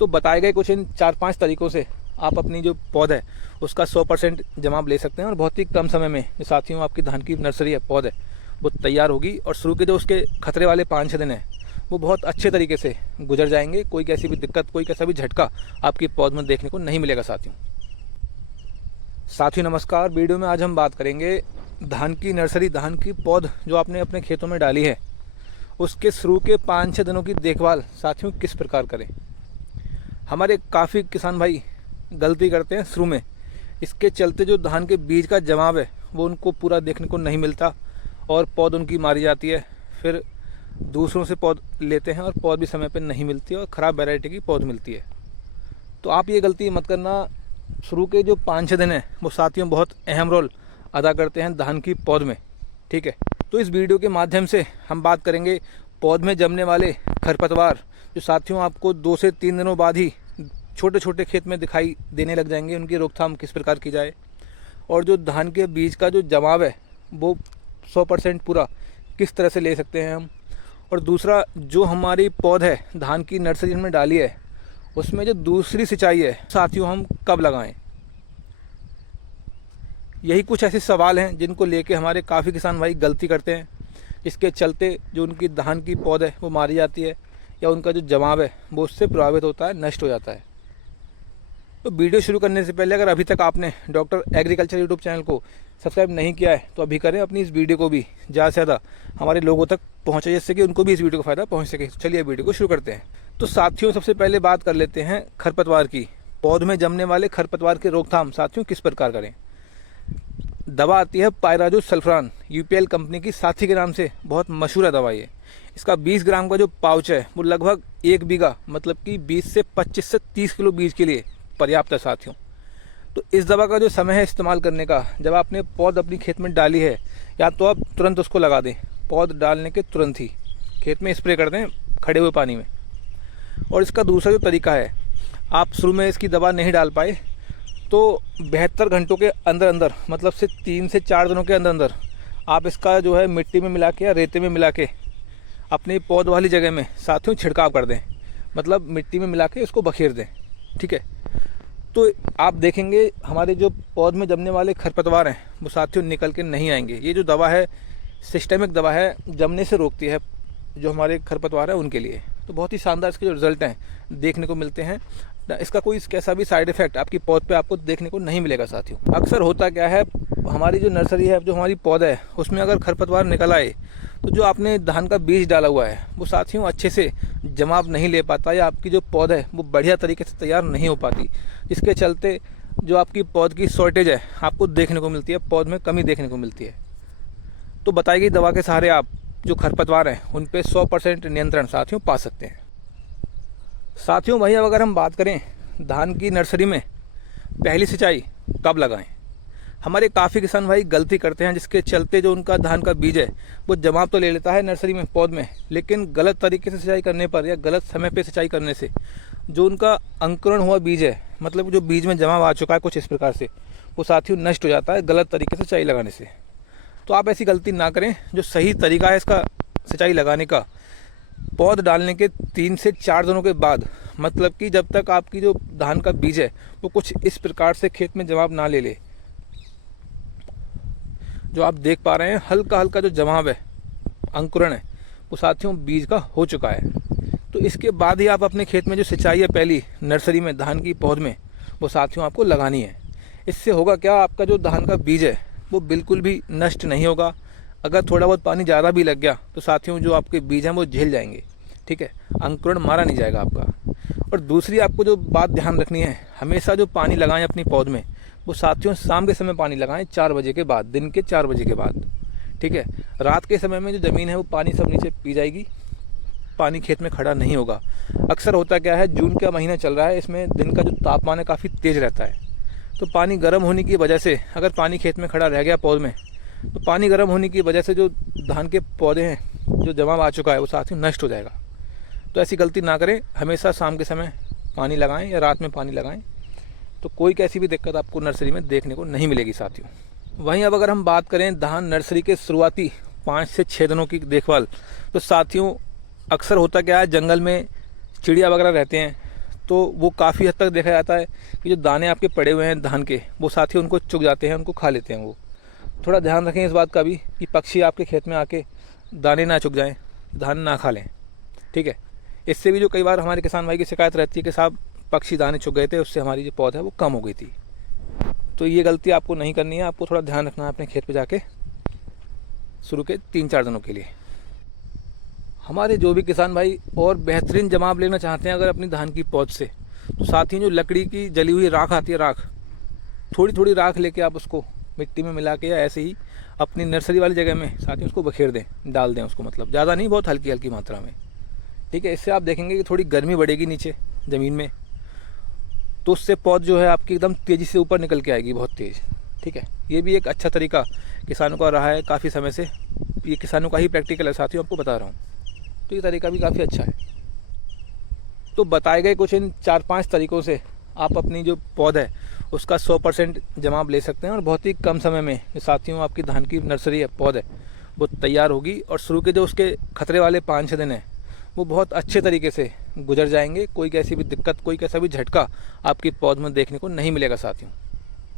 तो बताए गए कुछ इन 4-5 तरीक़ों से आप अपनी जो पौधा है उसका 100% जमाव ले सकते हैं और बहुत ही कम समय में जो साथियों आपकी धान की नर्सरी है, पौध है, वो तैयार होगी और शुरू के जो उसके खतरे वाले 5-6 दिन हैं वो बहुत अच्छे तरीके से गुजर जाएंगे। कोई कैसी भी दिक्कत, कोई कैसा भी झटका आपकी पौध में देखने को नहीं मिलेगा। साथियों नमस्कार। वीडियो में आज हम बात करेंगे धान की नर्सरी, धान की पौध जो आपने अपने खेतों में डाली है उसके शुरू के 5-6 दिनों की देखभाल साथियों किस प्रकार करें। हमारे काफ़ी किसान भाई गलती करते हैं शुरू में, इसके चलते जो धान के बीज का जमाव है वो उनको पूरा देखने को नहीं मिलता और पौध उनकी मारी जाती है। फिर दूसरों से पौध लेते हैं और पौध भी समय पर नहीं मिलती और ख़राब वैरायटी की पौध मिलती है। तो आप ये गलती मत करना। शुरू के जो 5-6 दिन हैं वो साथियों बहुत अहम रोल अदा करते हैं धान की पौध में, ठीक है। तो इस वीडियो के माध्यम से हम बात करेंगे पौध में जमने वाले खरपतवार जो साथियों आपको 2 से 3 दिनों बाद ही छोटे छोटे खेत में दिखाई देने लग जाएंगे, उनकी रोकथाम किस प्रकार की जाए, और जो धान के बीज का जो जमाव है वो 100% पूरा किस तरह से ले सकते हैं हम। और दूसरा, जो हमारी पौध है धान की नर्सरी में डाली है उसमें जो दूसरी सिंचाई है साथियों हम कब लगाएं। यही कुछ ऐसे सवाल हैं जिनको लेके हमारे काफ़ी किसान भाई गलती करते हैं, इसके चलते जो उनकी धान की पौध है वो मारी जाती है या उनका जो जमाव है वो उससे प्रभावित होता है, नष्ट हो जाता है। तो वीडियो शुरू करने से पहले अगर अभी तक आपने डॉक्टर एग्रीकल्चर यूट्यूब चैनल को सब्सक्राइब नहीं किया है तो अभी करें। अपनी इस वीडियो को भी ज़्यादा से ज़्यादा हमारे लोगों तक पहुँचे जिससे कि उनको भी इस वीडियो का फ़ायदा पहुँच सके। चलिए वीडियो को शुरू करते हैं। तो साथियों सबसे पहले बात कर लेते हैं खरपतवार की। पौध में जमने वाले खरपतवार की रोकथाम साथियों किस प्रकार करें। दवा आती है पायराजोसल्फरान, यूपीएल कंपनी की साथी के नाम से बहुत मशहूर दवा है। इसका 20 ग्राम का जो पाउच है वो लगभग 1 बीघा मतलब कि 20 से 25 से 30 किलो बीज के लिए पर्याप्त है साथियों। तो इस दवा का जो समय है इस्तेमाल करने का, जब आपने पौध अपनी खेत में डाली है या तो आप तुरंत उसको लगा दें, पौध डालने के तुरंत ही खेत में स्प्रे कर दें खड़े हुए पानी में। और इसका दूसरा जो तरीका है, आप शुरू में इसकी दवा नहीं डाल पाए तो 72 घंटों के अंदर अंदर मतलब से 3 से 4 दिनों के अंदर अंदर आप इसका जो है मिट्टी में मिला के या रेते में मिला के अपनी पौध वाली जगह में साथियों छिड़काव कर दें, मतलब मिट्टी में मिला के इसको बखेर दें, ठीक है। तो आप देखेंगे हमारे जो पौध में जमने वाले खरपतवार हैं वो साथियों निकल के नहीं आएंगे। ये जो दवा है सिस्टेमिक दवा है, जमने से रोकती है जो हमारे खरपतवार है उनके लिए। तो बहुत ही शानदार इसके जो रिजल्ट हैं देखने को मिलते हैं। इसका कोई कैसा भी साइड इफेक्ट आपकी पौध पे आपको देखने को नहीं मिलेगा साथियों। अक्सर होता क्या है, हमारी जो नर्सरी है, जो हमारी पौधा है उसमें अगर खरपतवार निकल आए तो जो आपने धान का बीज डाला हुआ है वो साथियों अच्छे से जमाव नहीं ले पाता या आपकी जो पौधा है वो बढ़िया तरीके से तैयार नहीं हो पाती, जिसके चलते जो आपकी पौध की शॉर्टेज है आपको देखने को मिलती है, पौध में कमी देखने को मिलती है। तो बताई गई दवा के सहारे आप जो खरपतवार हैं उन पे 100% नियंत्रण साथियों पा सकते हैं। साथियों वहीं अब अगर हम बात करें धान की नर्सरी में पहली सिंचाई कब लगाएं। हमारे काफ़ी किसान भाई गलती करते हैं जिसके चलते जो उनका धान का बीज है वो जमाव तो ले लेता है नर्सरी में, पौध में, लेकिन गलत तरीके से सिंचाई करने पर या गलत समय पे सिंचाई करने से जो उनका अंकुरण हुआ बीज है, मतलब जो बीज में जमाव आ चुका है कुछ इस प्रकार से, वो साथियों नष्ट हो जाता है गलत तरीके से सिंचाई लगाने से। तो आप ऐसी गलती ना करें। जो सही तरीका है इसका सिंचाई लगाने का, पौध डालने के 3 से 4 दिनों के बाद, मतलब कि जब तक आपकी जो धान का बीज है वो कुछ इस प्रकार से खेत में जमाव ना ले ले, जो आप देख पा रहे हैं हल्का हल्का जो जमाव है, अंकुरण है, वो साथियों बीज का हो चुका है। तो इसके बाद ही आप अपने खेत में जो सिंचाई है पहली नर्सरी में धान की पौध में, वो साथियों आपको लगानी है। इससे होगा क्या, आपका जो धान का बीज है वो बिल्कुल भी नष्ट नहीं होगा। अगर थोड़ा बहुत पानी ज़्यादा भी लग गया तो साथियों जो आपके बीज हैं वो झेल जाएंगे, ठीक है, अंकुरण मारा नहीं जाएगा आपका। और दूसरी आपको जो बात ध्यान रखनी है, हमेशा जो पानी लगाएं अपनी पौध में वो साथियों शाम के समय पानी लगाएं 4 बजे के बाद, दिन के 4 बजे के बाद, ठीक है। रात के समय में जो ज़मीन है वो पानी सब नीचे पी जाएगी, पानी खेत में खड़ा नहीं होगा। अक्सर होता क्या है, जून का महीना चल रहा है, इसमें दिन का जो तापमान है काफ़ी तेज़ रहता है, तो पानी गर्म होने की वजह से अगर पानी खेत में खड़ा रह गया पौध में, तो पानी गर्म होने की वजह से जो धान के पौधे हैं जो जमाव आ चुका है वो साथियों नष्ट हो जाएगा। तो ऐसी गलती ना करें, हमेशा शाम के समय पानी लगाएं या रात में पानी लगाएं, तो कोई कैसी भी दिक्कत आपको नर्सरी में देखने को नहीं मिलेगी साथियों। वहीं अब अगर हम बात करें धान नर्सरी के शुरुआती 5 से 6 दिनों की देखभाल, तो साथियों अक्सर होता क्या है, जंगल में चिड़िया वगैरह रहते हैं तो वो काफ़ी हद तक देखा जाता है कि जो दाने आपके पड़े हुए हैं धान के, वो साथी उनको चुग जाते हैं, उनको खा लेते हैं। वो थोड़ा ध्यान रखें इस बात का भी कि पक्षी आपके खेत में आके दाने ना चुग जाएं, धान ना खा लें, ठीक है। इससे भी जो कई बार हमारे किसान भाई की शिकायत रहती है कि साहब पक्षी दाने चुग गए थे, उससे हमारी जो पौधा है वो कम हो गई थी। तो ये गलती आपको नहीं करनी है, आपको थोड़ा ध्यान रखना है अपने खेत पे जाके शुरू के 3-4 दिनों के लिए। हमारे जो भी किसान भाई और बेहतरीन जवाब लेना चाहते हैं अगर अपनी धान की पौध से, तो साथ ही जो लकड़ी की जली हुई राख आती है, राख, थोड़ी थोड़ी राख लेके आप उसको मिट्टी में मिला के या ऐसे ही अपनी नर्सरी वाली जगह में साथ ही उसको बखेर दें, डाल दें उसको, मतलब ज़्यादा नहीं, बहुत हल्की हल्की मात्रा में, ठीक है। इससे आप देखेंगे कि थोड़ी गर्मी बढ़ेगी नीचे ज़मीन में, तो उससे पौध जो है आपकी एकदम तेज़ी से ऊपर निकल के आएगी, बहुत तेज़, ठीक है। ये भी एक अच्छा तरीका किसानों का रहा है काफ़ी समय से, ये किसानों का ही प्रैक्टिकल है साथियों, आपको बता रहा हूँ। तो ये तरीका भी काफ़ी अच्छा है। तो बताए गए कुछ इन 4-5 तरीक़ों से आप अपनी जो पौध है उसका 100% जवाब ले सकते हैं और बहुत ही कम समय में साथियों आपकी धान की नर्सरी है, पौध है, वो तैयार होगी और शुरू के जो उसके खतरे वाले 5-6 दिन हैं वो बहुत अच्छे तरीके से गुजर जाएंगे। कोई कैसी भी दिक्कत, कोई कैसा भी झटका आपकी पौध में देखने को नहीं मिलेगा साथियों।